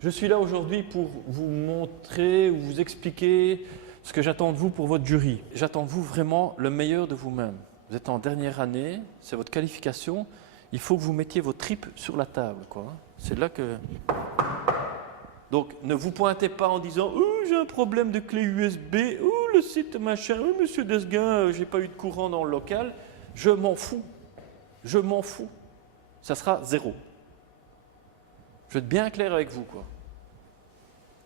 Je suis là aujourd'hui pour vous montrer ou vous expliquer ce que j'attends de vous pour votre jury. J'attends de vous vraiment le meilleur de vous-même. Vous êtes en dernière année, c'est votre qualification. Il faut que vous mettiez vos tripes sur la table, quoi. C'est là que... Donc, ne vous pointez pas en disant « Oh, j'ai un problème de clé USB. Oh, le site machin. Oh, monsieur Desguin, j'ai pas eu de courant dans le local. » Je m'en fous. Je m'en fous. Ça sera 0. Je vais être bien clair avec vous, quoi.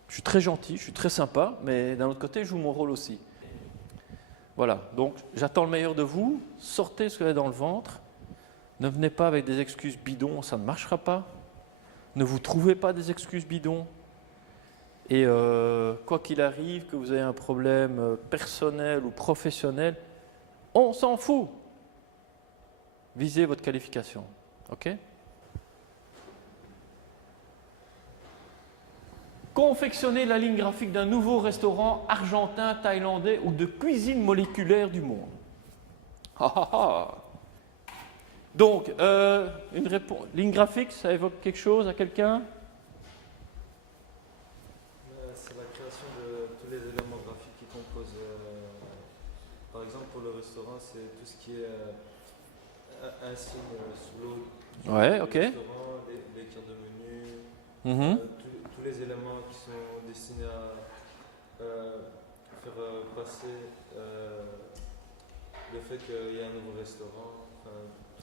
Je suis très gentil, je suis très sympa, mais d'un autre côté, je joue mon rôle aussi. Voilà, donc j'attends le meilleur de vous. Sortez ce qu'il y a dans le ventre. Ne venez pas avec des excuses bidons, ça ne marchera pas. Ne vous trouvez pas des excuses bidons. Et quoi qu'il arrive, que vous ayez un problème personnel ou professionnel, on s'en fout. Visez votre qualification. OK ? Confectionner la ligne graphique d'un nouveau restaurant argentin, thaïlandais ou de cuisine moléculaire du monde. Donc, une réponse. Ligne graphique, ça évoque quelque chose à quelqu'un? C'est la création de tous les éléments graphiques qui composent. Par exemple, pour le restaurant, c'est tout ce qui est un signe sous l'eau. Ouais, ok. Restaurant, les cartes de menu, tous les éléments qui sont destinés à faire passer le fait qu'il y a un nouveau restaurant.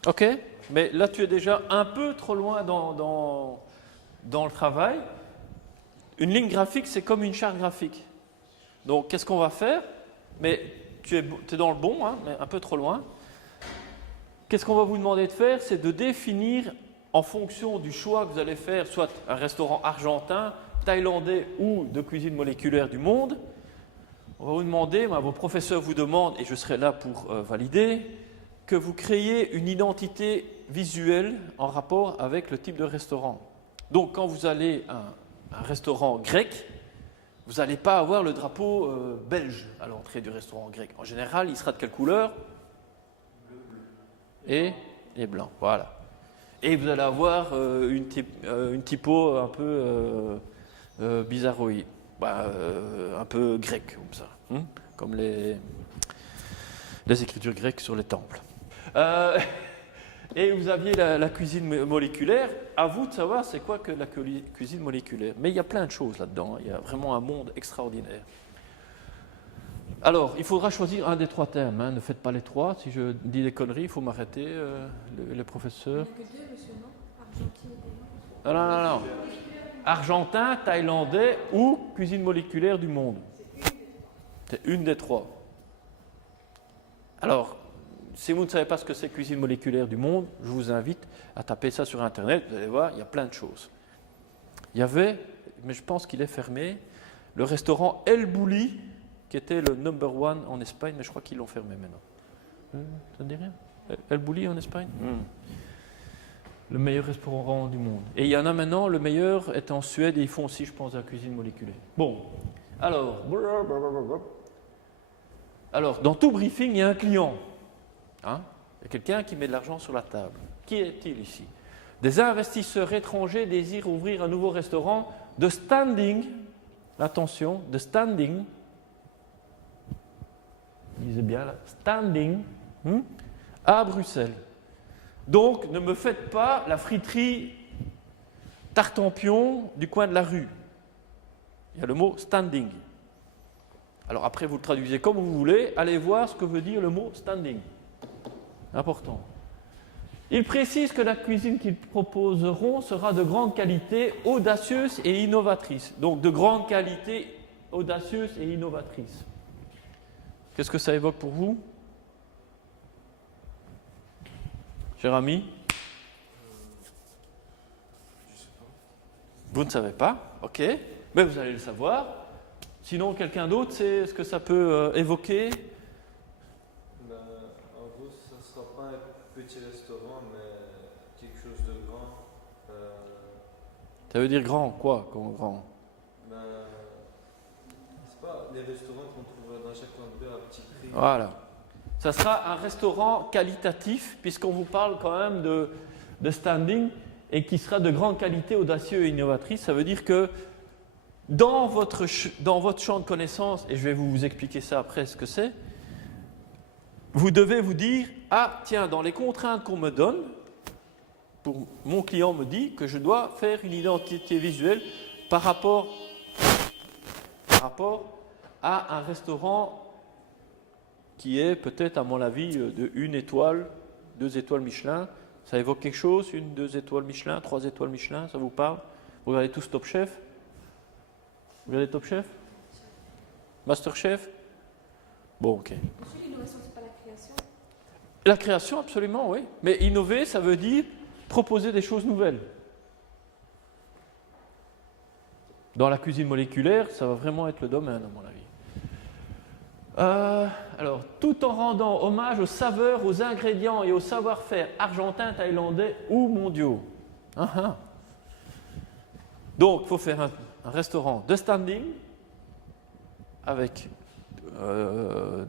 Ok, mais là tu es déjà un peu trop loin dans le travail. Une ligne graphique, c'est comme une charte graphique. Donc qu'est-ce qu'on va faire? Mais tu es dans le bon, hein, mais un peu trop loin. Qu'est-ce qu'on va vous demander de faire? C'est de définir, en fonction du choix que vous allez faire, soit un restaurant argentin, thaïlandais ou de cuisine moléculaire du monde. On va vous demander, vos professeurs vous demandent, et je serai là pour valider, que vous créiez une identité visuelle en rapport avec le type de restaurant. Donc quand vous allez à un restaurant grec, vous n'allez pas avoir le drapeau belge à l'entrée du restaurant grec. En général, il sera de quelle couleur? Bleu. Et blanc, voilà. Et vous allez avoir une typo un peu bizarroïde, un peu grec comme ça, comme les écritures grecques sur les temples. Et vous aviez la cuisine moléculaire. À vous de savoir c'est quoi que la cuisine moléculaire. Mais il y a plein de choses là-dedans. Il y a vraiment un monde extraordinaire. Alors, il faudra choisir un des 3 thèmes. Ne faites pas les 3. Si je dis des conneries, il faut m'arrêter, les professeurs. Il n'y a que 2, monsieur, non? Argentine et Thaïlande. Non. Argentin, thaïlandais ou cuisine moléculaire du monde. C'est une des 3. Alors, si vous ne savez pas ce que c'est cuisine moléculaire du monde, je vous invite à taper ça sur Internet. Vous allez voir, il y a plein de choses. Il y avait, mais je pense qu'il est fermé, le restaurant El Bulli, qui était le number 1 en Espagne, mais je crois qu'ils l'ont fermé maintenant. Ça ne dit rien? El Bulli en Espagne? Le meilleur restaurant du monde. Et il y en a maintenant, le meilleur est en Suède, et ils font aussi, je pense, la cuisine moléculaire. Bon, alors, dans tout briefing, il y a un client. Il y a quelqu'un qui met de l'argent sur la table. Qui est-il ici? Des investisseurs étrangers désirent ouvrir un nouveau restaurant de standing, attention, de standing, lisez bien là, standing, à Bruxelles. Donc, ne me faites pas la friterie Tartampion du coin de la rue. Il y a le mot standing. Alors après, vous le traduisez comme vous voulez. Allez voir ce que veut dire le mot standing. Important. Il précise que la cuisine qu'ils proposeront sera de grande qualité, audacieuse et innovatrice. Donc, de grande qualité, audacieuse et innovatrice. Qu'est-ce que ça évoque pour vous? Cher ami? Je sais pas. Vous ne savez pas? Ok. Mais vous allez le savoir. Sinon, quelqu'un d'autre sait ce que ça peut évoquer? En gros, ça ne sera pas un petit restaurant, mais quelque chose de grand. Ça veut dire grand, quoi, comme grand? C'est pas les restaurants qu'on trouve dans chaque coin de rue à petit prix. Voilà. Ça sera un restaurant qualitatif, puisqu'on vous parle quand même de standing. et qui sera de grande qualité, audacieux et innovatrice. Ça veut dire que dans votre champ de connaissances, et je vais vous expliquer ça après ce que c'est, vous devez vous dire, ah tiens, dans les contraintes qu'on me donne, mon client me dit que je dois faire une identité visuelle par rapport à un restaurant qui est peut-être, à mon avis, de 1 étoile, 2 étoiles Michelin. Ça évoque quelque chose, 1, 2 étoiles Michelin, 3 étoiles Michelin, ça vous parle? Vous regardez tous Top Chef? Vous regardez Top Chef? Master Chef? Bon, ok. Monsieur, l'innovation, c'est pas la création. La création, absolument, oui. Mais innover, ça veut dire proposer des choses nouvelles. Dans la cuisine moléculaire, ça va vraiment être le domaine, à mon avis. Alors, tout en rendant hommage aux saveurs, aux ingrédients et au savoir-faire argentin, thaïlandais ou mondiaux. Donc, il faut faire un restaurant de standing avec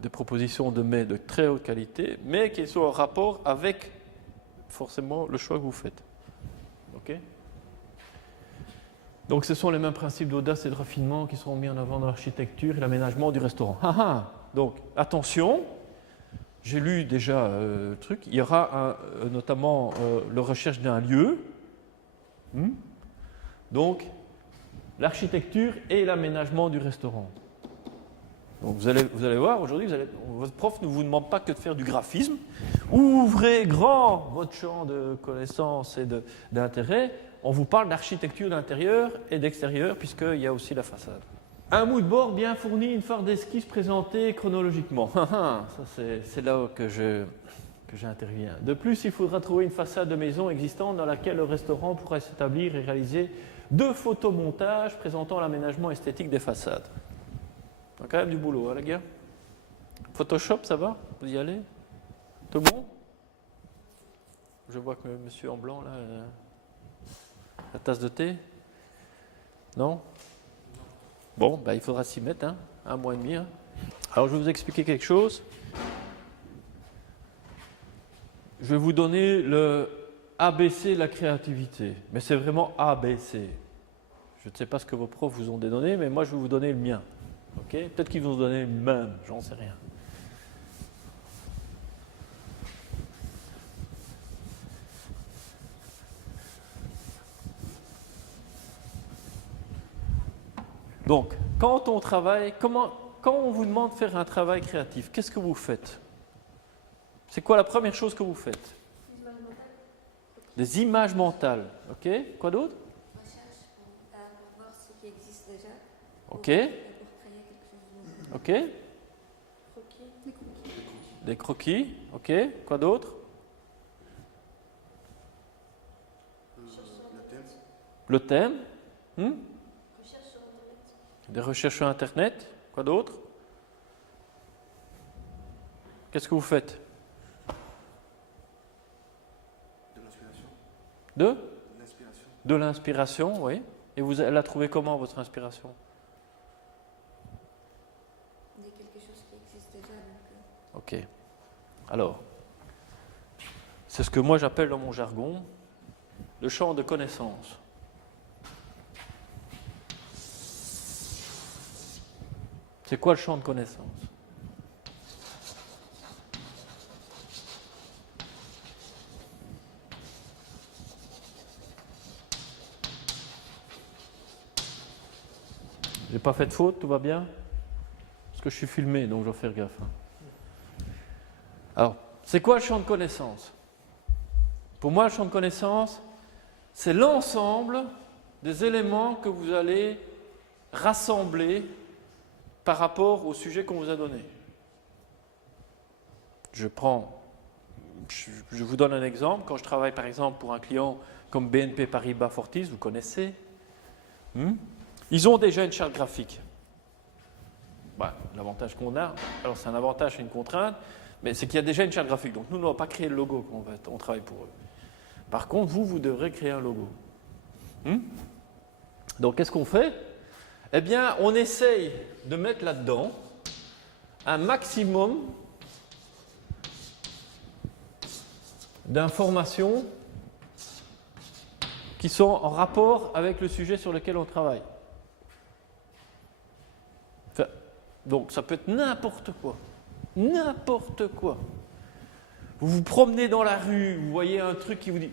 des propositions de mets de très haute qualité, mais qui soient en rapport avec forcément le choix que vous faites. Ok ? Donc ce sont les mêmes principes d'audace et de raffinement qui seront mis en avant dans l'architecture et l'aménagement du restaurant. Donc attention, j'ai lu déjà le truc, il y aura notamment la recherche d'un lieu. Donc l'architecture et l'aménagement du restaurant. Donc vous allez voir, aujourd'hui, votre prof ne vous demande pas que de faire du graphisme. Ouvrez grand votre champ de connaissances et d'intérêt. On vous parle d'architecture d'intérieur et d'extérieur, puisqu'il y a aussi la façade. Un mood board bien fourni, une phare d'esquisse présentée chronologiquement. Ça, c'est là que j'interviens. De plus, il faudra trouver une façade de maison existante dans laquelle le restaurant pourra s'établir et réaliser 2 photomontages présentant l'aménagement esthétique des façades. Il y a quand même du boulot, hein, les gars? Photoshop, ça va? Vous y allez? Tout le monde? Je vois que monsieur en blanc, là, la tasse de thé? Non? Bon, il faudra s'y mettre, hein, 1 mois et demi. Hein. Alors, je vais vous expliquer quelque chose. Je vais vous donner le ABC de la créativité, mais c'est vraiment ABC. Je ne sais pas ce que vos profs vous ont donné, mais moi, je vais vous donner le mien. Okay? Peut-être qu'ils vont vous donner le même, j'en sais rien. Donc, quand on travaille, quand on vous demande de faire un travail créatif, qu'est-ce que vous faites? C'est quoi la première chose que vous faites? Des images mentales. Ok. Quoi d'autre? Recherche pour voir ce qui existe déjà. Ok. Pour créer quelque chose de nouveau. Ok. Des croquis. Ok. Quoi d'autre? Le thème. Des recherches sur Internet. Quoi d'autre? Qu'est-ce que vous faites? De l'inspiration. De L'inspiration. De l'inspiration, oui. Et vous la trouvez comment, votre inspiration? Il y a quelque chose qui existe déjà. Donc, Ok. Alors, c'est ce que moi j'appelle dans mon jargon le champ de connaissances. C'est quoi le champ de connaissances? J'ai pas fait de faute, tout va bien? Parce que je suis filmé, donc je dois faire gaffe. Alors, c'est quoi le champ de connaissances? Pour moi, le champ de connaissances, c'est l'ensemble des éléments que vous allez rassembler par rapport au sujet qu'on vous a donné. Je vous donne un exemple. Quand je travaille par exemple pour un client comme BNP Paribas Fortis, vous connaissez, ils ont déjà une charte graphique. L'avantage qu'on a, alors c'est un avantage et une contrainte, mais c'est qu'il y a déjà une charte graphique. Donc nous n'allons pas créer le logo quand on travaille pour eux. Par contre, vous devrez créer un logo. Donc qu'est-ce qu'on fait? Eh bien, on essaye de mettre là-dedans un maximum d'informations qui sont en rapport avec le sujet sur lequel on travaille. Enfin, donc ça peut être n'importe quoi. N'importe quoi. Vous vous promenez dans la rue, vous voyez un truc qui vous dit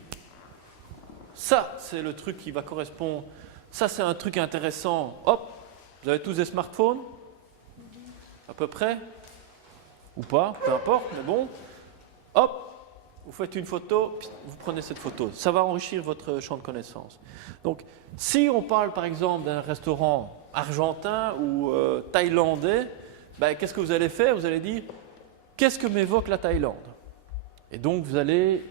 ça, c'est le truc qui va correspondre, ça, c'est un truc intéressant. Hop, vous avez tous des smartphones? À peu près? Ou pas, peu importe, mais bon. Hop, vous faites une photo, vous prenez cette photo. Ça va enrichir votre champ de connaissances. Donc, si on parle par exemple d'un restaurant argentin ou thaïlandais, ben, qu'est-ce que vous allez faire? Vous allez dire, qu'est-ce que m'évoque la Thaïlande? Et donc, vous allez,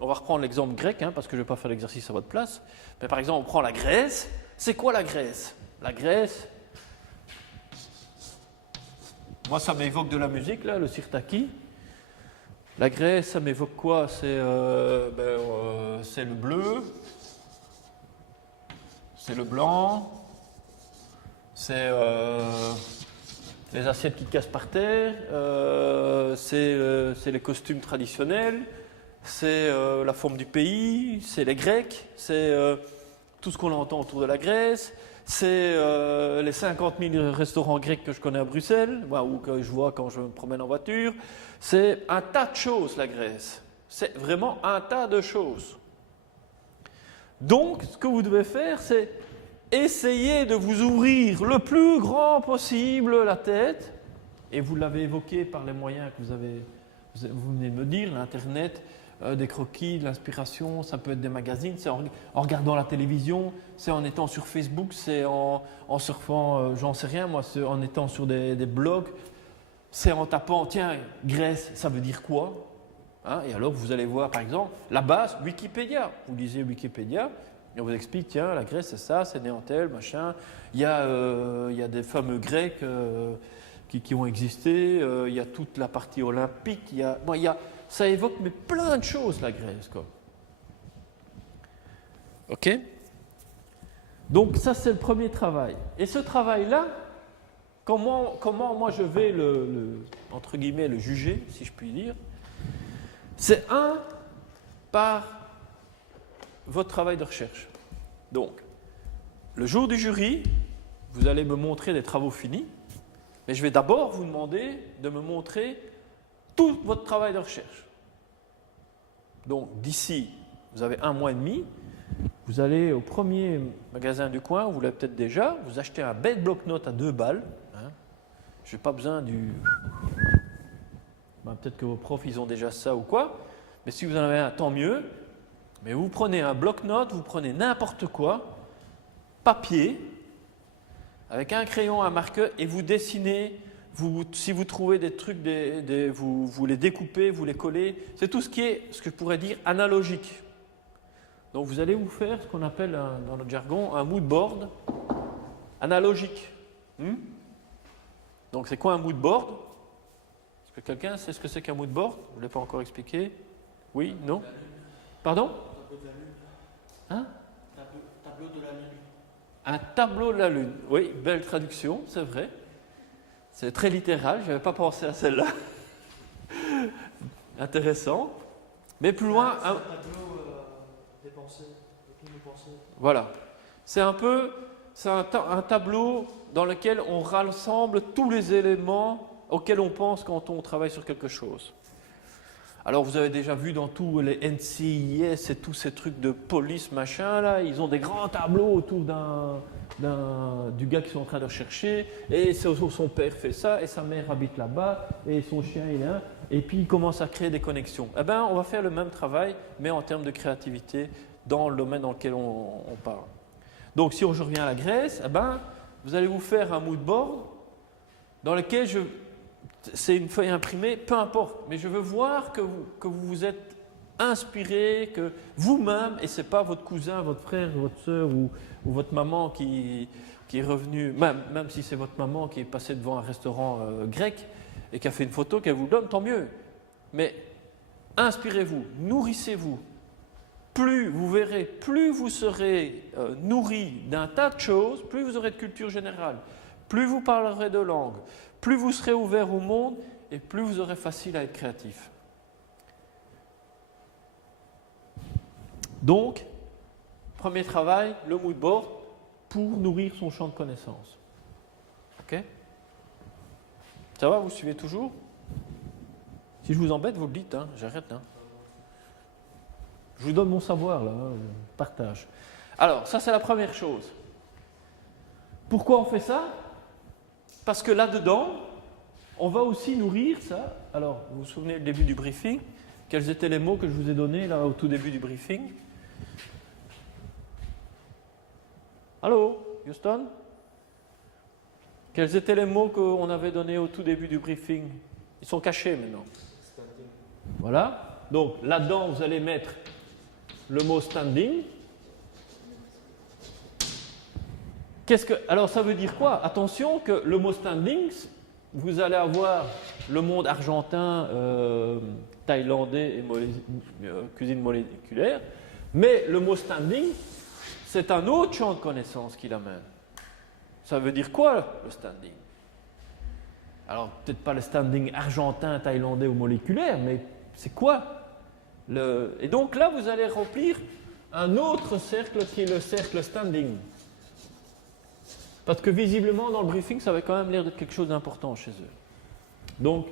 on va reprendre l'exemple grec, hein, parce que je ne vais pas faire l'exercice à votre place. Mais par exemple, on prend la Grèce. C'est quoi la Grèce? La Grèce, moi, ça m'évoque de la musique, là, le sirtaki. La Grèce, ça m'évoque quoi? C'est le bleu, c'est le blanc, c'est les assiettes qui cassent par terre, c'est les costumes traditionnels, c'est la forme du pays, c'est les Grecs, c'est tout ce qu'on entend autour de la Grèce, c'est les 50 000 restaurants grecs que je connais à Bruxelles, ou que je vois quand je me promène en voiture. C'est un tas de choses, la Grèce. C'est vraiment un tas de choses. Donc, ce que vous devez faire, c'est essayer de vous ouvrir le plus grand possible la tête. Et vous l'avez évoqué par les moyens que vous venez de me dire, l'Internet, des croquis, de l'inspiration, ça peut être des magazines, c'est en regardant la télévision, c'est en étant sur Facebook, c'est en surfant, j'en sais rien, moi, c'est en étant sur des blogs, c'est en tapant, tiens, Grèce, ça veut dire quoi? Hein, et alors vous allez voir, par exemple, la base, Wikipédia. Vous lisez Wikipédia, et on vous explique, tiens, la Grèce, c'est ça, c'est né en tel, machin. Il y a des fameux Grecs qui ont existé, il y a toute la partie olympique, ça évoque mais plein de choses, la Grèce, quoi. Ok? Donc ça, c'est le premier travail. Et ce travail-là, comment moi je vais entre guillemets, le juger, si je puis dire, c'est par votre travail de recherche. Donc, le jour du jury, vous allez me montrer des travaux finis, mais je vais d'abord vous demander de me montrer tout votre travail de recherche. Donc, d'ici, vous avez 1 mois et demi, vous allez au premier magasin du coin, vous l'avez peut-être déjà, vous achetez un bête bloc-notes à 2 balles. Hein. Je n'ai pas besoin du... peut-être que vos profs, ils ont déjà ça ou quoi, mais si vous en avez un, tant mieux. Mais vous prenez un bloc-notes, vous prenez n'importe quoi, papier, avec un crayon, un marqueur, et vous dessinez. Si vous trouvez des trucs, vous les découpez, vous les collez. C'est tout ce qui est, ce que je pourrais dire, analogique. Donc vous allez vous faire ce qu'on appelle, dans notre jargon, un mood board analogique. Donc c'est quoi un mood board? Est-ce que quelqu'un sait ce que c'est qu'un mood board? Je ne l'ai pas encore expliqué. Oui? Non? Pardon? Tableau de la Lune. Hein? Tableau de la Lune. Un tableau de la Lune. Oui, belle traduction, c'est vrai. C'est très littéral, je n'avais pas pensé à celle-là. Intéressant. Mais plus loin... C'est un tableau des pensées, de toutes nos pensées. Voilà. C'est un tableau dans lequel on rassemble tous les éléments auxquels on pense quand on travaille sur quelque chose. Alors vous avez déjà vu dans tous les NCIS et tous ces trucs de police, machin, là, ils ont des grands tableaux autour du gars qu'ils sont en train de rechercher, et son père fait ça, et sa mère habite là-bas, et son chien il est là, et puis ils commencent à créer des connexions. Eh bien, on va faire le même travail, mais en termes de créativité, dans le domaine dans lequel on parle. Donc si je reviens à la Grèce, eh ben, vous allez vous faire un mood board dans lequel c'est une feuille imprimée, peu importe, mais je veux voir que vous vous êtes inspiré, que vous-même, et ce n'est pas votre cousin, votre frère, votre soeur ou votre maman qui est revenue, même si c'est votre maman qui est passée devant un restaurant grec et qui a fait une photo qu'elle vous donne, tant mieux. Mais inspirez-vous, nourrissez-vous. Plus vous verrez, plus vous serez nourri d'un tas de choses, plus vous aurez de culture générale, plus vous parlerez de langue, plus vous serez ouvert au monde et plus vous aurez facile à être créatif. Donc, premier travail, le mood board, pour nourrir son champ de connaissances. Ok? Ça va, vous suivez toujours? Si je vous embête, vous le dites, hein, j'arrête. Hein. Je vous donne mon savoir, là, hein, je partage. Alors, ça c'est la première chose. Pourquoi on fait ça? Parce que là-dedans, on va aussi nourrir ça. Alors, vous vous souvenez du début du briefing? Quels étaient les mots que je vous ai donnés là au tout début du briefing? Allô, Houston? Quels étaient les mots qu'on avait donnés au tout début du briefing? Ils sont cachés maintenant. Standing. Voilà. Donc là-dedans, vous allez mettre le mot standing. Alors ça veut dire quoi? Attention que le mot standing, vous allez avoir le monde argentin, thaïlandais et cuisine moléculaire, mais le mot standing, c'est un autre champ de connaissances qu'il amène. Ça veut dire quoi le standing? Alors peut-être pas le standing argentin, thaïlandais ou moléculaire, mais c'est quoi? Et donc là, vous allez remplir un autre cercle qui est le cercle standing. Parce que visiblement, dans le briefing, ça avait quand même l'air d'être quelque chose d'important chez eux. Donc,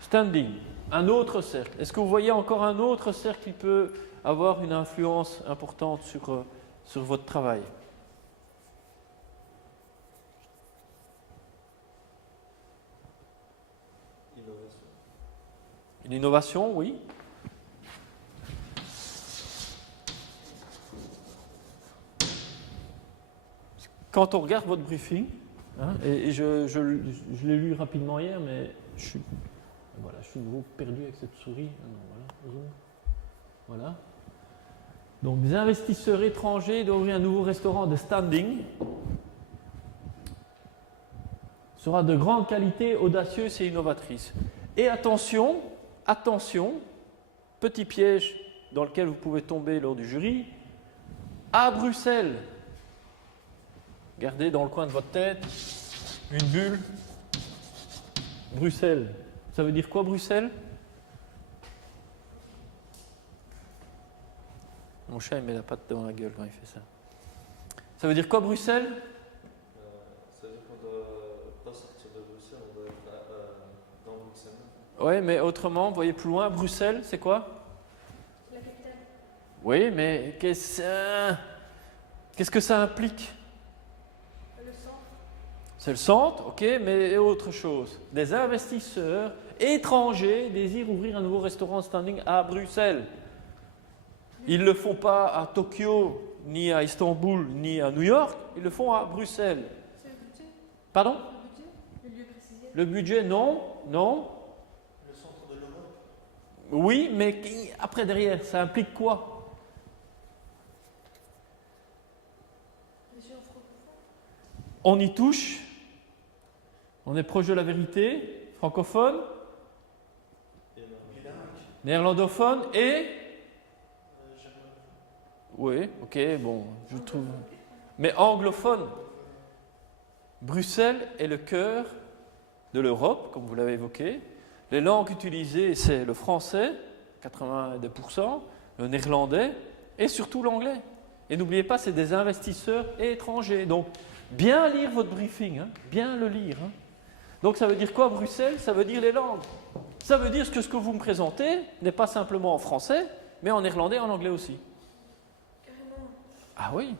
standing, un autre cercle. Est-ce que vous voyez encore un autre cercle qui peut avoir une influence importante sur votre travail? Innovation. Une innovation, oui. Quand on regarde votre briefing, hein, et je l'ai lu rapidement hier, mais je suis de nouveau perdu avec cette souris. Ah non, voilà. Donc, des investisseurs étrangers doivent ouvrir un nouveau restaurant de standing. Sera de grande qualité, audacieuse et innovatrice. Et attention, petit piège dans lequel vous pouvez tomber lors du jury, à Bruxelles. Gardez dans le coin de votre tête une bulle. Bruxelles. Ça veut dire quoi, Bruxelles? Mon chat, il met la patte devant la gueule quand il fait ça. Ça veut dire quoi, Bruxelles? Ça veut dire qu'on ne doit pas sortir de Bruxelles, on doit être dans Bruxelles. Oui, mais autrement, vous voyez plus loin, Bruxelles, c'est quoi? La capitale. Oui, mais qu'est-ce que ça implique? Le centre. C'est le centre, ok, mais autre chose. Des investisseurs étrangers désirent ouvrir un nouveau restaurant standing à Bruxelles. Ils ne le font pas à Tokyo, ni à Istanbul, ni à New York, ils le font à Bruxelles. C'est le budget. Pardon? Le budget. Le lieu précisé. Le budget, non. Le centre de l'Europe. Oui, mais après derrière, ça implique quoi? Région francophone. On y touche. On est proche de la vérité. Francophone, néerlandophone et... Oui, ok, bon, je trouve... Mais anglophone. Bruxelles est le cœur de l'Europe, comme vous l'avez évoqué. Les langues utilisées, c'est le français, 82%, le néerlandais et surtout l'anglais. Et n'oubliez pas, c'est des investisseurs étrangers. Donc, bien lire votre briefing, hein, bien le lire. Hein. Donc, ça veut dire quoi, Bruxelles? Ça veut dire les langues. Ça veut dire que ce que vous me présentez n'est pas simplement en français, mais en néerlandais et en anglais aussi. Carrément. Ah oui.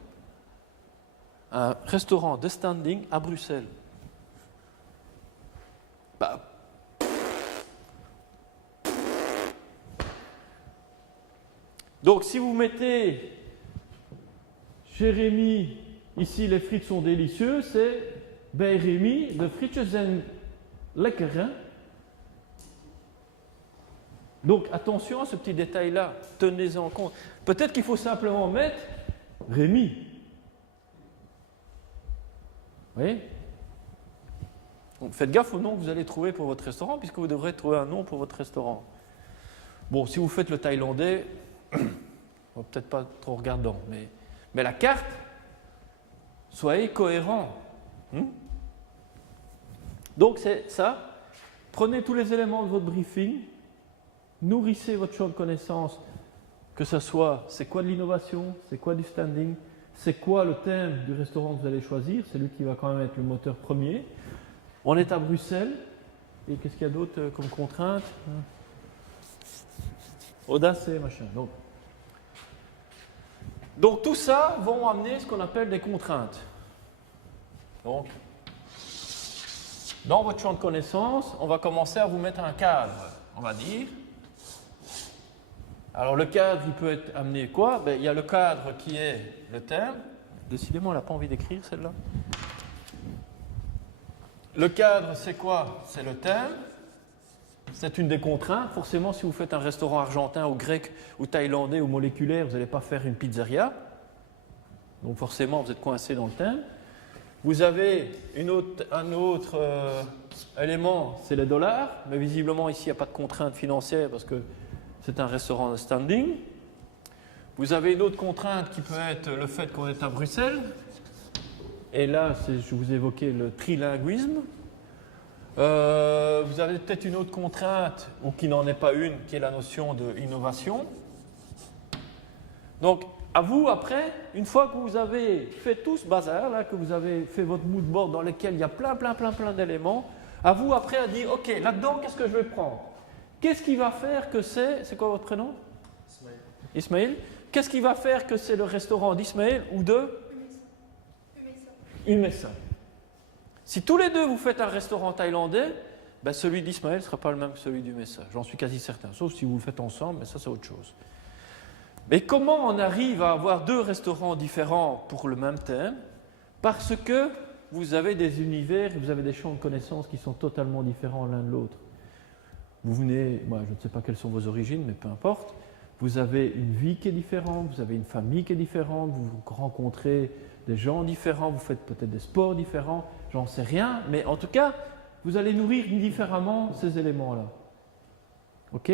Un restaurant de standing à Bruxelles. Bah. Donc si vous mettez Jérémy, ici les frites sont délicieuses, c'est bij Rémi, de frietjes zijn lekker, hein? Donc attention à ce petit détail-là, tenez-en compte. Peut-être qu'il faut simplement mettre Rémi. Vous voyez? Donc faites gaffe au nom que vous allez trouver pour votre restaurant, puisque vous devrez trouver un nom pour votre restaurant. Bon, si vous faites le thaïlandais, peut-être pas trop regardant, mais la carte, soyez cohérent. Donc c'est ça. Prenez tous les éléments de votre briefing, nourrissez votre champ de connaissances que ce soit, c'est quoi de l'innovation, c'est quoi du standing, c'est quoi le thème du restaurant que vous allez choisir, c'est lui qui va quand même être le moteur premier. On est à Bruxelles, et qu'est-ce qu'il y a d'autre comme contrainte? Audace et machin. Donc tout ça vont amener ce qu'on appelle des contraintes. Donc, dans votre champ de connaissances, on va commencer à vous mettre un cadre, on va dire. Alors le cadre, il peut être amené quoi? Il y a le cadre qui est le thème. Décidément, elle n'a pas envie d'écrire celle-là. Le cadre, c'est quoi? C'est le thème. C'est une des contraintes. Forcément, si vous faites un restaurant argentin ou grec ou thaïlandais ou moléculaire, vous n'allez pas faire une pizzeria. Donc forcément, vous êtes coincé dans le thème. Vous avez un autre élément, c'est les dollars. Mais visiblement, ici, il n'y a pas de contrainte financière parce que c'est un restaurant de standing. Vous avez une autre contrainte qui peut être le fait qu'on est à Bruxelles. Et là, je vous évoquais le trilinguisme. Vous avez peut-être une autre contrainte, ou qui n'en est pas une, qui est la notion d'innovation. Donc, à vous, après, une fois que vous avez fait tout ce bazar, là, que vous avez fait votre mood board dans lequel il y a plein d'éléments, à vous, après, à dire, OK, là-dedans, qu'est-ce que je vais prendre? Qu'est-ce qui va faire que c'est quoi votre prénom? Ismaël. Ismaël. Qu'est-ce qui va faire que c'est le restaurant d'Ismaël ou de Umessa? Si tous les deux vous faites un restaurant thaïlandais, celui d'Ismaël ne sera pas le même que celui d'Umessa. J'en suis quasi certain, sauf si vous le faites ensemble, mais ça c'est autre chose. Mais comment on arrive à avoir deux restaurants différents pour le même thème? Parce que vous avez des univers, vous avez des champs de connaissances qui sont totalement différents l'un de l'autre. Vous venez, moi je ne sais pas quelles sont vos origines, mais peu importe. Vous avez une vie qui est différente, vous avez une famille qui est différente, vous rencontrez des gens différents, vous faites peut-être des sports différents, j'en sais rien, mais en tout cas, vous allez nourrir différemment ces éléments-là. OK?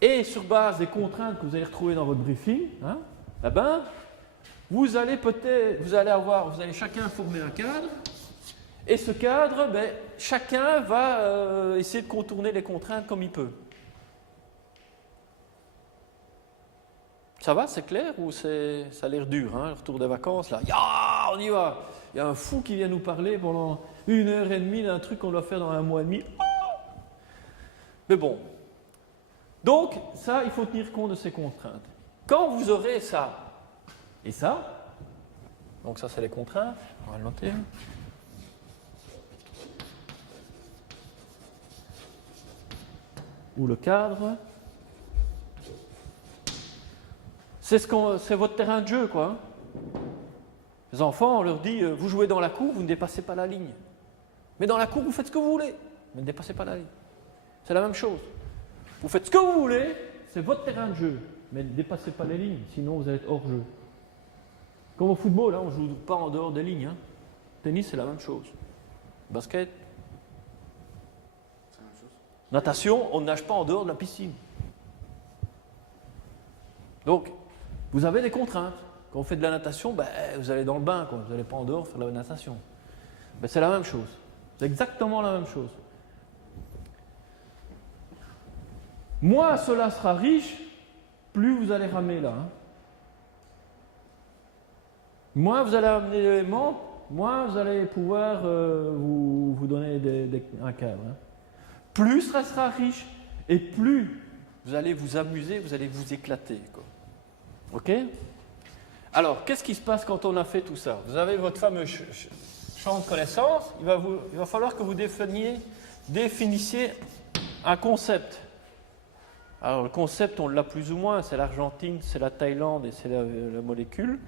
Et sur base des contraintes que vous allez retrouver dans votre briefing, vous allez chacun former un cadre, et ce cadre, chacun va essayer de contourner les contraintes comme il peut. Ça va, c'est clair ou ça a l'air dur, le retour des vacances, là, on y va. Il y a un fou qui vient nous parler pendant 1h30 d'un truc qu'on doit faire dans 1 mois et demi. Mais bon. Donc, ça, il faut tenir compte de ces contraintes. Quand vous aurez ça et ça, donc ça c'est les contraintes, on va le noter. Ou le cadre. C'est votre terrain de jeu, quoi. Les enfants, on leur dit, vous jouez dans la cour, vous ne dépassez pas la ligne. Mais dans la cour, vous faites ce que vous voulez, mais ne dépassez pas la ligne. C'est la même chose. Vous faites ce que vous voulez, c'est votre terrain de jeu, mais ne dépassez pas les lignes, sinon vous allez être hors jeu. Comme au football, on ne joue pas en dehors des lignes. Tennis, c'est la même chose. Basket. C'est la même chose. Natation, on ne nage pas en dehors de la piscine. Donc, vous avez des contraintes. Quand vous faites de la natation, vous allez dans le bain, quoi. Vous n'allez pas en dehors faire de la natation. C'est la même chose. C'est exactement la même chose. Moins cela sera riche, plus vous allez ramer là. Moins vous allez amener d'éléments, moins vous allez pouvoir vous donner un cadre. Plus ça sera riche et plus vous allez vous amuser, vous allez vous éclater, quoi. OK? Alors, qu'est-ce qui se passe quand on a fait tout ça? Vous avez votre fameux champ de connaissances, il va falloir que vous définissiez un concept. Alors, le concept, on l'a plus ou moins, c'est l'Argentine, c'est la Thaïlande et c'est la molécule.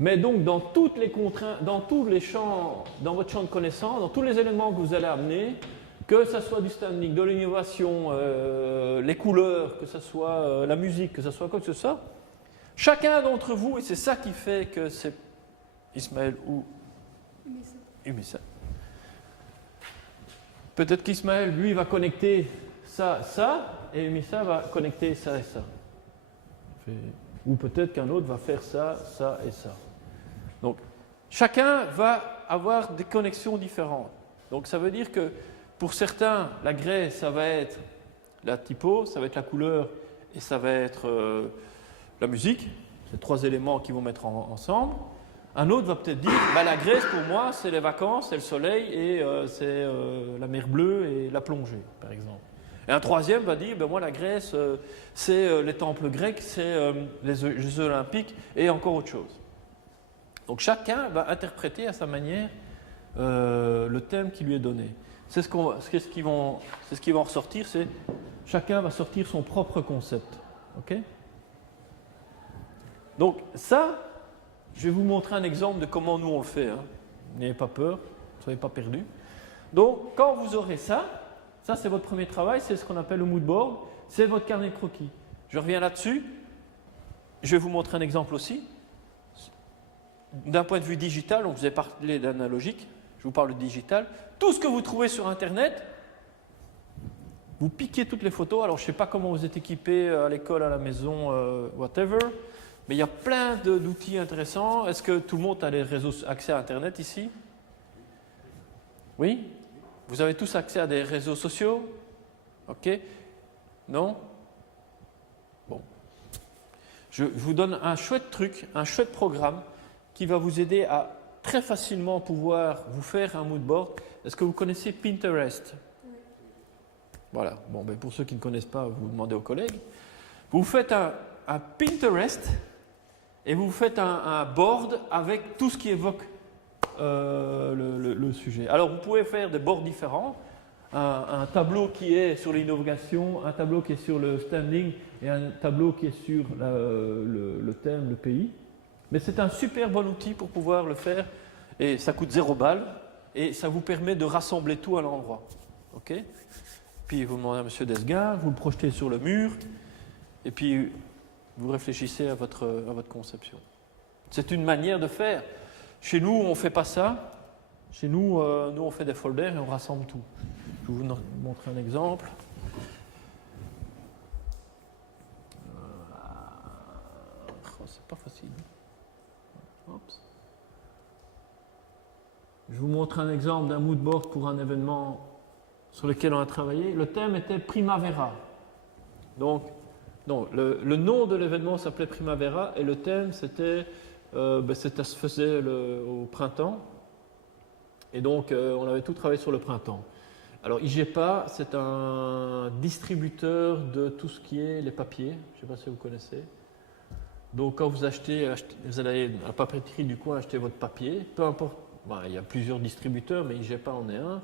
Mais donc, dans toutes les contraintes, dans tous les champs, dans votre champ de connaissances, dans tous les éléments que vous allez amener, que ce soit du standing, de l'innovation, les couleurs, que ce soit la musique, que ce soit quoi que ce soit, chacun d'entre vous, et c'est ça qui fait que c'est Ismaël ou Umessa. Peut-être qu'Ismaël, lui, va connecter ça, et Umessa va connecter ça et ça. Ou peut-être qu'un autre va faire ça, ça et ça. Donc, chacun va avoir des connexions différentes. Donc, ça veut dire que pour certains, la grès, ça va être la typo, ça va être la couleur, et ça va être la musique, ces 3 éléments qui vont mettre ensemble. Un autre va peut-être dire, bah, la Grèce pour moi c'est les vacances, c'est le soleil et c'est la mer bleue et la plongée par exemple. Et un troisième va dire, ben moi la Grèce c'est les temples grecs, c'est les Jeux olympiques et encore autre chose. Donc chacun va interpréter à sa manière le thème qui lui est donné. C'est ce qui va en ressortir, c'est chacun va sortir son propre concept. Ok ? Donc ça, je vais vous montrer un exemple de comment nous on le fait. Hein. N'ayez pas peur, ne soyez pas perdus. Donc quand vous aurez ça c'est votre premier travail, c'est ce qu'on appelle le mood board, c'est votre carnet de croquis. Je reviens là-dessus, je vais vous montrer un exemple aussi. D'un point de vue digital, on vous a parlé d'analogique, je vous parle de digital. Tout ce que vous trouvez sur Internet, vous piquez toutes les photos. Alors je ne sais pas comment vous êtes équipés à l'école, à la maison, whatever, mais il y a plein d'outils intéressants. Est-ce que tout le monde a accès à Internet ici? Oui? Vous avez tous accès à des réseaux sociaux? Ok? Non? Bon. Je vous donne un chouette truc, un chouette programme qui va vous aider à très facilement pouvoir vous faire un mood board. Est-ce que vous connaissez Pinterest? Oui. Voilà. Bon, ben pour ceux qui ne connaissent pas, vous demandez aux collègues. Vous faites un Pinterest et vous faites un board avec tout ce qui évoque le sujet. Alors, vous pouvez faire des boards différents. Un tableau qui est sur l'innovation, un tableau qui est sur le standing et un tableau qui est sur le thème, le pays. Mais c'est un super bon outil pour pouvoir le faire et ça coûte 0 balles et ça vous permet de rassembler tout à l'endroit. Ok? Puis vous demandez à M. Desgard, vous le projetez sur le mur et puis vous réfléchissez à votre conception. C'est une manière de faire. Chez nous, on ne fait pas ça. Chez nous, on fait des folders et on rassemble tout. Je vais vous montrer un exemple. Oh, c'est pas facile. Oups. Je vous montre un exemple d'un mood board pour un événement sur lequel on a travaillé. Le thème était Primavera. Donc, non, le nom de l'événement s'appelait Primavera et le thème c'était, ça se faisait au printemps. Et donc, on avait tout travaillé sur le printemps. Alors, IGEPA, c'est un distributeur de tout ce qui est les papiers. Je ne sais pas si vous connaissez. Donc, quand vous vous allez à la papeterie du coin acheter votre papier, peu importe, il y a plusieurs distributeurs, mais IGEPA en est un.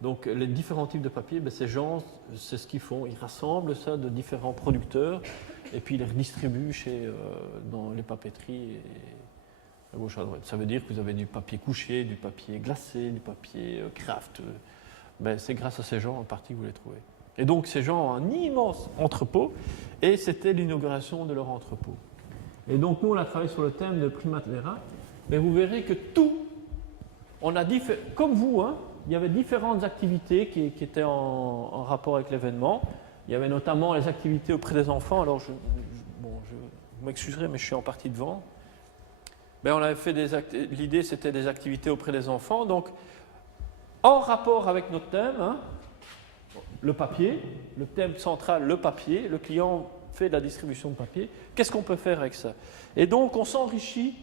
Donc, les différents types de papier, ces gens, c'est ce qu'ils font. Ils rassemblent ça de différents producteurs et puis ils les redistribuent dans les papeteries. À gauche, à droite. Ça veut dire que vous avez du papier couché, du papier glacé, du papier craft. C'est grâce à ces gens en partie que vous les trouvez. Et donc ces gens ont un immense entrepôt et c'était l'inauguration de leur entrepôt. Et donc nous on a travaillé sur le thème de Primavera, mais vous verrez que tout, comme vous, hein, il y avait différentes activités qui étaient en rapport avec l'événement. Il y avait notamment les activités auprès des enfants. Alors vous m'excuserez mais je suis en partie devant. On avait fait l'idée c'était des activités auprès des enfants, donc en rapport avec notre thème, hein, le papier, le thème central, le papier, le client fait de la distribution de papier, qu'est-ce qu'on peut faire avec ça? Et donc on s'enrichit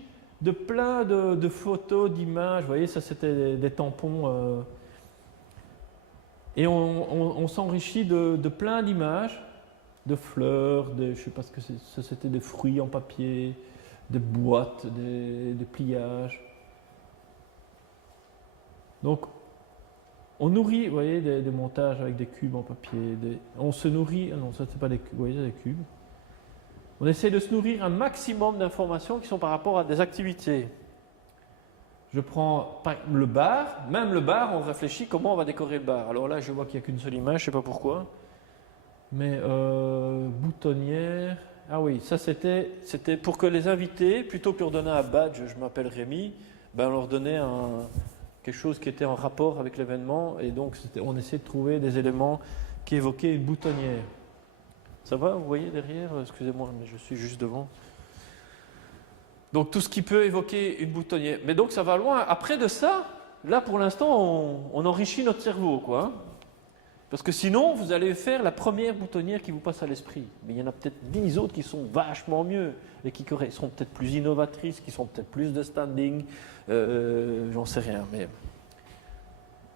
de plein de photos, d'images, vous voyez ça c'était des tampons, et on s'enrichit de plein d'images, de fleurs, je ne sais pas ce que c'était des fruits en papier, des boîtes, des pliages. Donc, on nourrit, vous voyez, des montages avec des cubes en papier. On se nourrit, non, ça c'est pas des cubes, vous voyez, des cubes. On essaie de se nourrir un maximum d'informations qui sont par rapport à des activités. Je prends le bar, même le bar, on réfléchit comment on va décorer le bar. Alors là, je vois qu'il n'y a qu'une seule image, je ne sais pas pourquoi. Mais boutonnière. Ah oui, ça c'était pour que les invités, plutôt que leur donner un badge, je m'appelle Rémi, on leur donnait quelque chose qui était en rapport avec l'événement et donc on essayait de trouver des éléments qui évoquaient une boutonnière. Ça va, vous voyez derrière? Excusez-moi, mais je suis juste devant. Donc tout ce qui peut évoquer une boutonnière. Mais donc ça va loin. Après de ça, là pour l'instant, on enrichit notre cerveau, quoi. Parce que sinon, vous allez faire la première boutonnière qui vous passe à l'esprit. Mais il y en a peut-être 10 autres qui sont vachement mieux et qui sont peut-être plus innovatrices, qui sont peut-être plus de standing, j'en sais rien. Mais...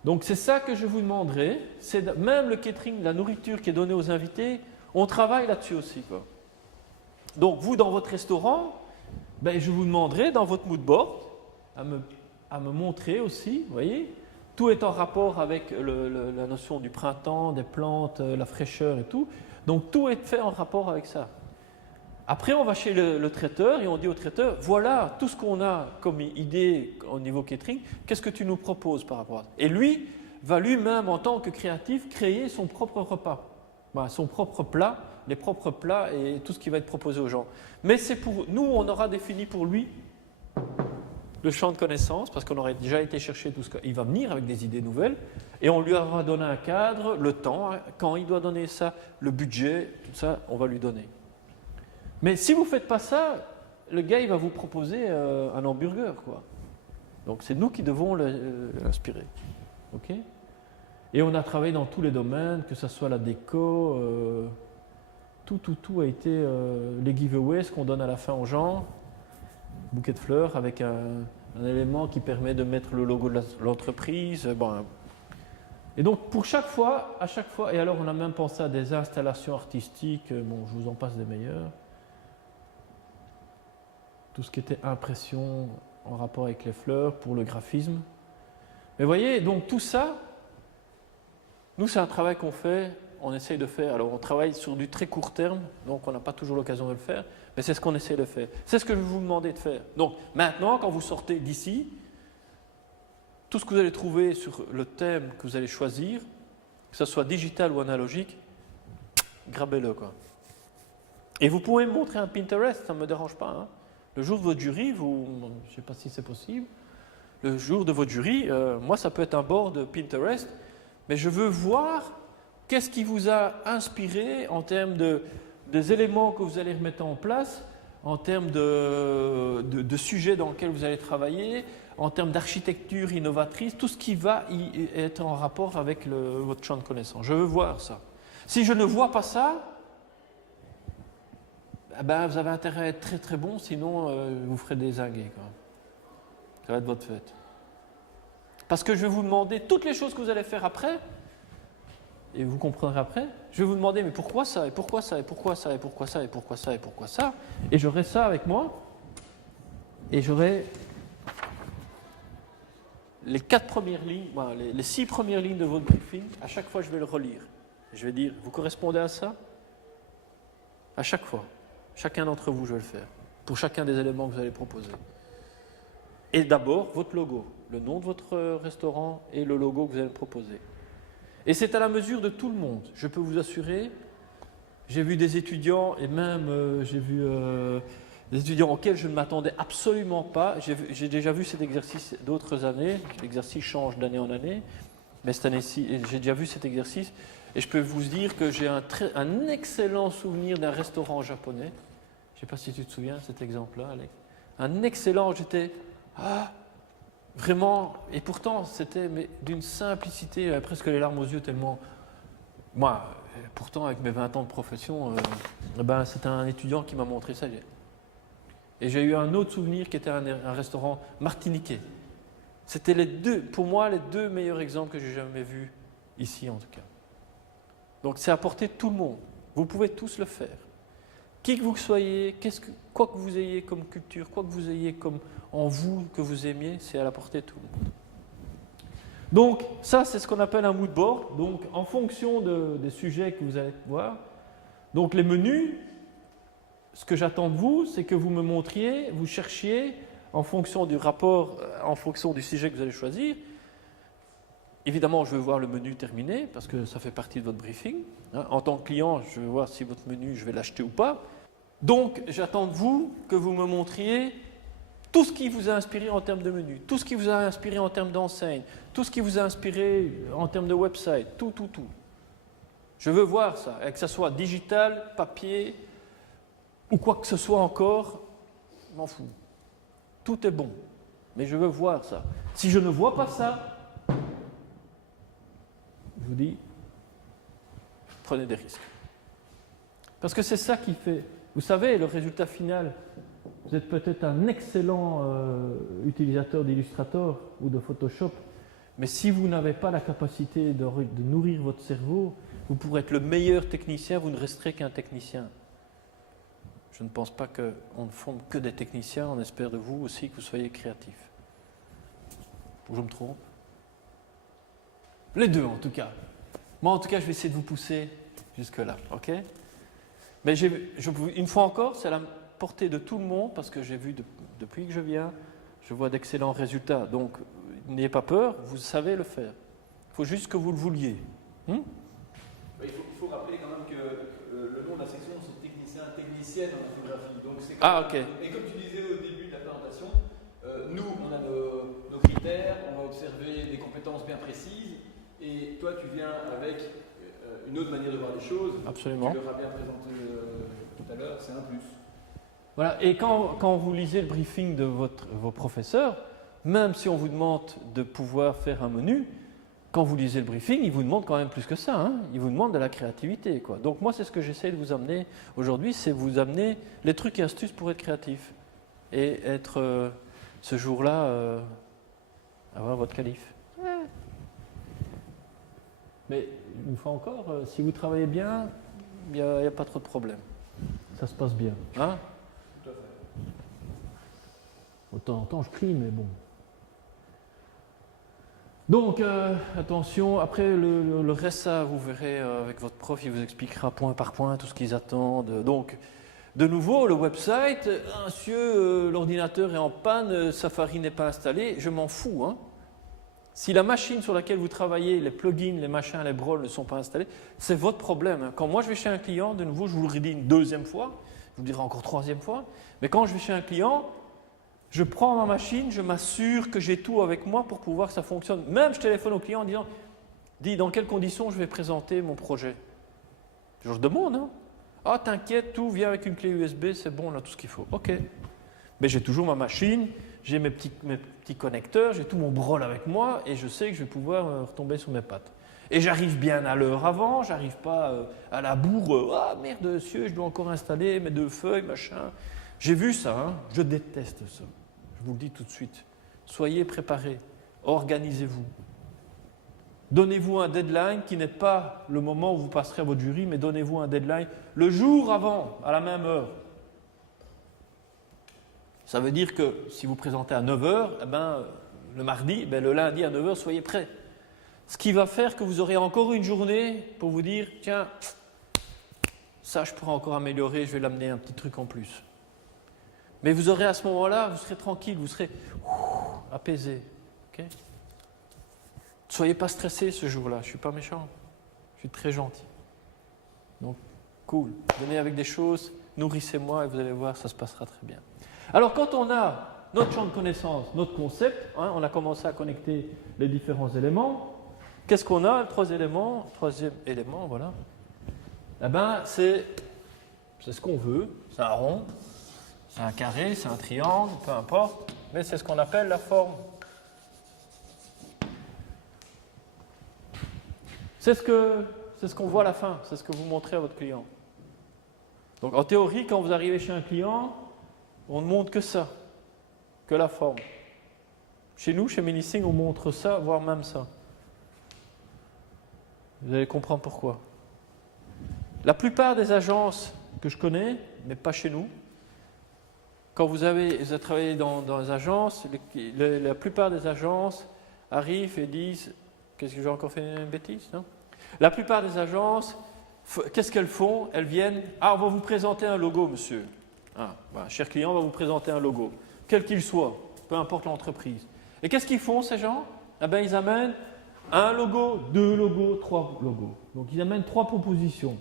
Donc c'est ça que je vous demanderai. C'est même le catering, la nourriture qui est donnée aux invités, on travaille là-dessus aussi, quoi. Donc vous, dans votre restaurant, ben, je vous demanderai dans votre mood board à me montrer aussi, vous voyez, tout est en rapport avec la notion du printemps, des plantes, la fraîcheur et tout. Donc tout est fait en rapport avec ça. Après, on va chez le traiteur et on dit au traiteur, voilà tout ce qu'on a comme idée au niveau catering, qu'est-ce que tu nous proposes par rapport à ça? Et lui va lui-même, en tant que créatif, créer son propre repas, voilà, son propre plat, les propres plats et tout ce qui va être proposé aux gens. Mais c'est pour nous, on aura défini pour lui le champ de connaissances, parce qu'on aurait déjà été chercher tout ce qu'il va venir avec des idées nouvelles, et on lui aura donné un cadre, le temps, quand il doit donner ça, le budget, tout ça, on va lui donner. Mais si vous ne faites pas ça, le gars, il va vous proposer un hamburger, quoi. Donc c'est nous qui devons l'inspirer. Ok ? Et on a travaillé dans tous les domaines, que ce soit la déco, tout a été les giveaways qu'on donne à la fin aux gens, bouquet de fleurs avec un élément qui permet de mettre le logo de l'entreprise. Bon. Et donc pour chaque fois, à chaque fois, et alors on a même pensé à des installations artistiques, bon je vous en passe des meilleures. Tout ce qui était impression en rapport avec les fleurs, pour le graphisme. Mais vous voyez, donc tout ça, nous c'est un travail qu'on fait, on essaye de faire. Alors on travaille sur du très court terme, donc on n'a pas toujours l'occasion de le faire, mais c'est ce qu'on essaie de faire. C'est ce que je vais vous demander de faire. Donc maintenant, quand vous sortez d'ici, tout ce que vous allez trouver sur le thème que vous allez choisir, que ce soit digital ou analogique, grabez-le, quoi. Et vous pouvez me montrer un Pinterest, ça ne me dérange pas, hein. Le jour de votre jury, je ne sais pas si c'est possible, le jour de votre jury, moi ça peut être un board Pinterest, mais je veux voir qu'est-ce qui vous a inspiré en termes des éléments que vous allez remettre en place, en termes de sujets dans lesquels vous allez travailler, en termes d'architecture innovatrice, tout ce qui va être en rapport avec votre champ de connaissances. Je veux voir ça. Si je ne vois pas ça, ben, vous avez intérêt à être très très bon, sinon vous ferez dézinguer, quoi. Ça va être votre fête. Parce que je vais vous demander toutes les choses que vous allez faire après, et vous comprendrez après, je vais vous demander mais pourquoi ça, et pourquoi ça, et pourquoi ça, et pourquoi ça, et pourquoi ça, et pourquoi ça, et j'aurai ça avec moi, et j'aurai les 4 premières lignes, les 6 premières lignes de votre briefing, à chaque fois je vais le relire. Je vais dire, vous correspondez à ça? À chaque fois. Chacun d'entre vous, je vais le faire, pour chacun des éléments que vous allez proposer. Et d'abord, votre logo, le nom de votre restaurant et le logo que vous allez proposer. Et c'est à la mesure de tout le monde, je peux vous assurer. J'ai vu des étudiants, et même j'ai vu des étudiants auxquels je ne m'attendais absolument pas. J'ai déjà vu cet exercice d'autres années, l'exercice change d'année en année, mais cette année-ci, j'ai déjà vu cet exercice. Et je peux vous dire que j'ai un excellent souvenir d'un restaurant japonais. Je ne sais pas si tu te souviens de cet exemple-là, Alex. Un excellent, j'étais vraiment, et pourtant c'était d'une simplicité, presque les larmes aux yeux tellement. Moi, pourtant avec mes 20 ans de profession, ben, c'était un étudiant qui m'a montré ça. Et j'ai eu un autre souvenir qui était un restaurant martiniquais. C'était pour moi les 2 meilleurs exemples que j'ai jamais vus ici en tout cas. Donc c'est à portée de tout le monde. Vous pouvez tous le faire. Qui que vous soyez, quoi que vous ayez comme culture, quoi que vous ayez comme en vous que vous aimiez, c'est à la portée de tout le monde. Donc ça c'est ce qu'on appelle un mood board. Donc en fonction des sujets que vous allez voir, donc les menus, ce que j'attends de vous, c'est que vous me montriez, vous cherchiez en fonction du rapport, en fonction du sujet que vous allez choisir. Évidemment, je veux voir le menu terminé parce que ça fait partie de votre briefing. En tant que client, je veux voir si votre menu, je vais l'acheter ou pas. Donc, j'attends de vous que vous me montriez tout ce qui vous a inspiré en termes de menu, tout ce qui vous a inspiré en termes d'enseigne, tout ce qui vous a inspiré en termes de website, tout. Je veux voir ça, et que ce soit digital, papier ou quoi que ce soit encore, je m'en fous. Tout est bon, mais je veux voir ça. Si je ne vois pas ça, je vous dis, prenez des risques. Parce que c'est ça qui fait. Vous savez, le résultat final, vous êtes peut-être un excellent utilisateur d'Illustrator ou de Photoshop, mais si vous n'avez pas la capacité de nourrir votre cerveau, vous pourrez être le meilleur technicien, vous ne resterez qu'un technicien. Je ne pense pas qu'on ne forme que des techniciens, on espère de vous aussi que vous soyez créatifs. Ou je me trompe? Les deux en tout cas. Moi en tout cas je vais essayer de vous pousser jusque-là, ok? Mais une fois encore, c'est à la portée de tout le monde parce que j'ai vu depuis que je viens, je vois d'excellents résultats. Donc n'ayez pas peur, vous savez le faire. Il faut juste que vous le vouliez. Il faut rappeler quand même que le nom de la section, c'est technicien, technicienne en infographie. Donc c'est Ah, ok. Et comme tu disais au début de la présentation, nous, on a nos critères, on va observer des compétences bien précises, et toi, tu viens avec une autre manière de voir les choses. Absolument. Tu l'auras bien présenté tout à l'heure, c'est un plus. Voilà. Et quand vous lisez le briefing de vos professeurs, même si on vous demande de pouvoir faire un menu, quand vous lisez le briefing, ils vous demandent quand même plus que ça. Hein. Ils vous demandent de la créativité, quoi. Donc moi, c'est ce que j'essaie de vous amener aujourd'hui, c'est vous amener les trucs et astuces pour être créatif et être ce jour-là avoir votre qualif. Mais une fois encore, si vous travaillez bien, il n'y a pas trop de problème. Ça se passe bien. Hein? Tout à fait. De temps en temps, je crie, mais bon. Donc, attention, après le reste, ça, vous verrez avec votre prof, il vous expliquera point par point tout ce qu'ils attendent. Donc, de nouveau, le website, monsieur, l'ordinateur est en panne, Safari n'est pas installé, je m'en fous. Hein. Si la machine sur laquelle vous travaillez, les plugins, les machins, les browsers ne sont pas installés, c'est votre problème. Hein. Quand moi je vais chez un client, de nouveau, je vous le redis une deuxième fois, je vous le dirai encore troisième fois, mais quand je vais chez un client, je prends ma machine, je m'assure que j'ai tout avec moi pour pouvoir que ça fonctionne. Même je téléphone au client en disant, dis dans quelles conditions je vais présenter mon projet. Je leur demande, hein. Ah t'inquiète, tout vient avec une clé USB, c'est bon, là tout ce qu'il faut. Ok. Mais j'ai toujours ma machine, j'ai mes petits connecteurs, j'ai tout mon brol avec moi et je sais que je vais pouvoir retomber sur mes pattes. Et j'arrive bien à l'heure avant, j'arrive pas à la bourre, ah merde monsieur, je dois encore installer mes 2 feuilles, machin. J'ai vu ça, hein, je déteste ça. Je vous le dis tout de suite. Soyez préparés, organisez-vous. Donnez-vous un deadline qui n'est pas le moment où vous passerez à votre jury, mais donnez-vous un deadline le jour avant, à la même heure. Ça veut dire que si vous présentez à 9h, eh ben, le mardi, le lundi à 9h, soyez prêts. Ce qui va faire que vous aurez encore une journée pour vous dire, tiens, ça je pourrais encore améliorer, je vais l'amener un petit truc en plus. Mais vous aurez à ce moment-là, vous serez tranquille, vous serez apaisé. Okay? Ne soyez pas stressé ce jour-là, je ne suis pas méchant, je suis très gentil. Donc, cool, venez avec des choses, nourrissez-moi et vous allez voir, ça se passera très bien. Alors, quand on a notre champ de connaissances, notre concept, hein, on a commencé à connecter les différents éléments, qu'est-ce qu'on a? Le troisième élément, voilà. Eh ben, c'est ce qu'on veut, c'est un rond. C'est un carré, c'est un triangle, peu importe, mais c'est ce qu'on appelle la forme. C'est ce qu'on voit à la fin, c'est ce que vous montrez à votre client. Donc en théorie, quand vous arrivez chez un client, on ne montre que ça, que la forme. Chez nous, chez Menising, on montre ça, voire même ça. Vous allez comprendre pourquoi. La plupart des agences que je connais, mais pas chez nous, quand vous avez travaillé dans les agences, la plupart des agences arrivent et disent, qu'est-ce que j'ai encore fait une bêtise, non? La plupart des agences, qu'est-ce qu'elles font? Elles viennent, on va vous présenter un logo, monsieur. Cher client, on va vous présenter un logo, quel qu'il soit, peu importe l'entreprise. Et qu'est-ce qu'ils font ces gens? Ils amènent un logo, 2 logos, 3 logos. Donc ils amènent 3 propositions.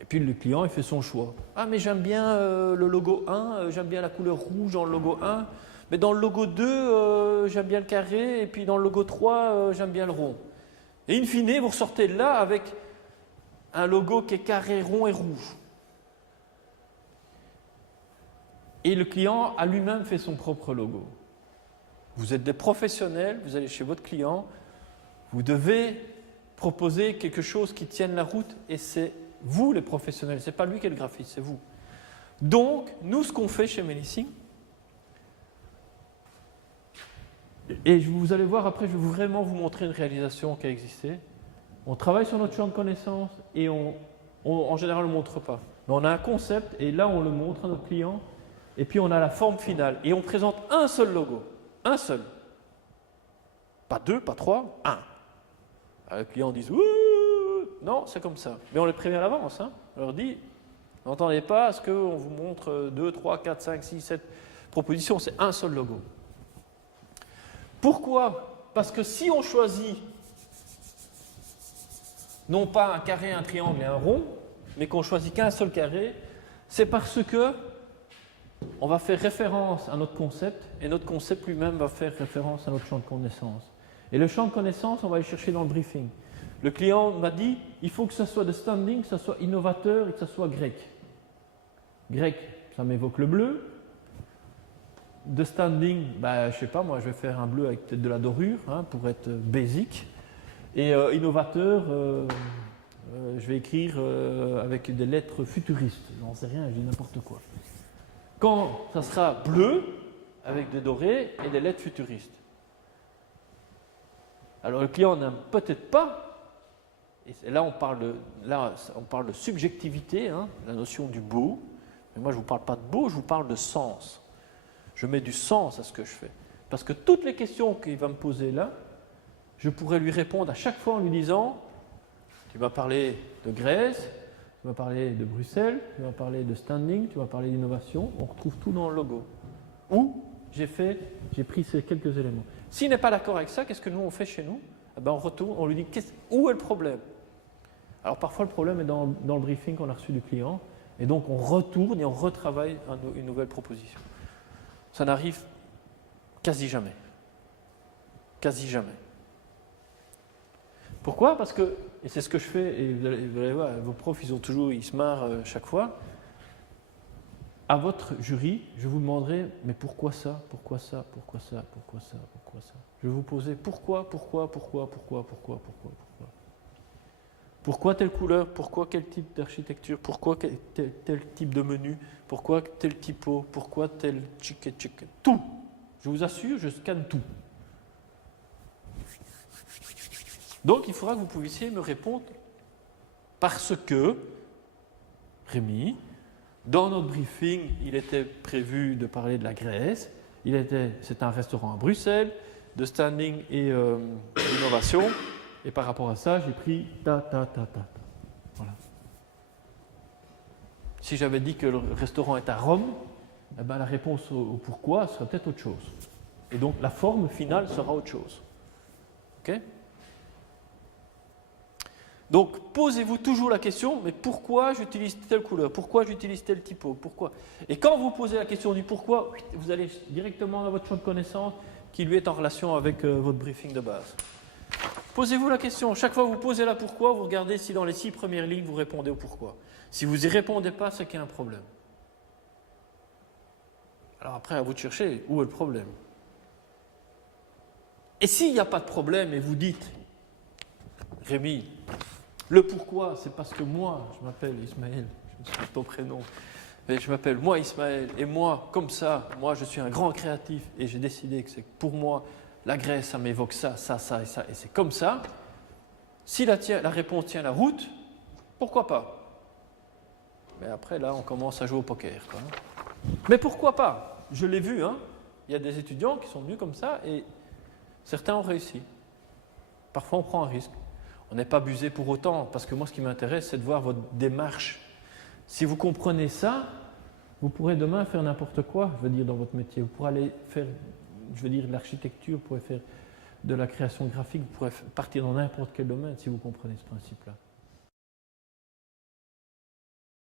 Et puis le client, il fait son choix. Mais j'aime bien le logo 1, j'aime bien la couleur rouge dans le logo 1, mais dans le logo 2, j'aime bien le carré, et puis dans le logo 3, j'aime bien le rond. Et in fine, vous ressortez de là avec un logo qui est carré, rond et rouge. Et le client a lui-même fait son propre logo. Vous êtes des professionnels, vous allez chez votre client, vous devez proposer quelque chose qui tienne la route et c'est vous les professionnels, c'est pas lui qui est le graphiste, c'est vous. Donc, nous, ce qu'on fait chez Melising, et vous allez voir après, je vais vraiment vous montrer une réalisation qui a existé. On travaille sur notre champ de connaissances et en général, on ne le montre pas. Mais on a un concept et là, on le montre à notre client et puis on a la forme finale et on présente un seul logo, un seul. Pas deux, pas trois, un. Alors, le client dit « Non, c'est comme ça ». Mais on les prévient à l'avance. Hein. On leur dit « N'entendez pas à ce qu'on vous montre 2, 3, 4, 5, 6, 7 propositions, c'est un seul logo ». Pourquoi? Parce que si on choisit non pas un carré, un triangle et un rond, mais qu'on choisit qu'un seul carré, c'est parce que on va faire référence à notre concept et notre concept lui-même va faire référence à notre champ de connaissances. Et le champ de connaissances, on va le chercher dans le briefing. Le client m'a dit, il faut que ça soit de standing, que ça soit innovateur et que ça soit grec. Grec, ça m'évoque le bleu. De standing, je ne sais pas, moi je vais faire un bleu avec peut-être de la dorure hein, pour être basic. Et innovateur, je vais écrire avec des lettres futuristes. J'en sais rien, je dis n'importe quoi. Quand ça sera bleu, avec des dorés et des lettres futuristes. Alors le client n'aime peut-être pas, et là on parle de subjectivité, hein, la notion du beau, mais moi je ne vous parle pas de beau, je vous parle de sens. Je mets du sens à ce que je fais. Parce que toutes les questions qu'il va me poser là, je pourrais lui répondre à chaque fois en lui disant « Tu m'as parlé de Grèce, tu m'as parlé de Bruxelles, tu m'as parlé de standing, tu m'as parlé d'innovation. » On retrouve tout dans le logo. Ou j'ai pris ces quelques éléments. S'il n'est pas d'accord avec ça, qu'est-ce que nous on fait chez nous? On retourne, on lui dit où est le problème? Alors parfois le problème est dans le briefing qu'on a reçu du client et donc on retourne et on retravaille une nouvelle proposition. Ça n'arrive quasi jamais. Quasi jamais. Pourquoi? Parce que, et c'est ce que je fais, et vous allez voir, vos profs, ils se marrent chaque fois. À votre jury, je vous demanderai, mais pourquoi ça? Pourquoi ça? Pourquoi ça? Pourquoi ça? Pourquoi ça? Je vais vous poser pourquoi? Pourquoi telle couleur? Pourquoi quel type d'architecture? Pourquoi tel type de menu? Pourquoi tel typo? Pourquoi tel tchic? Tout. Je vous assure, je scanne tout. Donc, il faudra que vous puissiez me répondre parce que, Rémi, dans notre briefing, il était prévu de parler de la Grèce. C'est un restaurant à Bruxelles, de standing et d'innovation. Et par rapport à ça, j'ai pris ta. Voilà. Si j'avais dit que le restaurant est à Rome, la réponse au pourquoi serait peut-être autre chose. Et donc la forme finale sera autre chose. Ok? Donc posez-vous toujours la question, mais pourquoi j'utilise telle couleur? Pourquoi j'utilise tel typo? Pourquoi? Et quand vous posez la question du pourquoi, vous allez directement dans votre champ de connaissances qui lui est en relation avec votre briefing de base. Posez-vous la question. Chaque fois que vous posez la pourquoi, vous regardez si dans les 6 premières lignes, vous répondez au pourquoi. Si vous n'y répondez pas, c'est qu'il y a un problème. Alors après, à vous de chercher où est le problème. Et s'il n'y a pas de problème et vous dites, Rémi, le pourquoi, c'est parce que moi, je m'appelle Ismaël, je ne sais pas ton prénom, mais je m'appelle moi Ismaël, et moi, comme ça, moi je suis un grand créatif et j'ai décidé que c'est pour moi, la Grèce, ça m'évoque ça, ça, ça et ça, et c'est comme ça. Si la réponse tient la route, pourquoi pas? Mais après, là, on commence à jouer au poker, quoi. Mais pourquoi pas? Je l'ai vu, hein. Il y a des étudiants qui sont venus comme ça et certains ont réussi. Parfois, on prend un risque. On n'est pas abusé pour autant, parce que moi, ce qui m'intéresse, c'est de voir votre démarche. Si vous comprenez ça, vous pourrez demain faire n'importe quoi, je veux dire, dans votre métier. Vous pourrez aller faire, je veux dire, de l'architecture, vous pourrez faire de la création graphique, vous pourrez partir dans n'importe quel domaine si vous comprenez ce principe-là.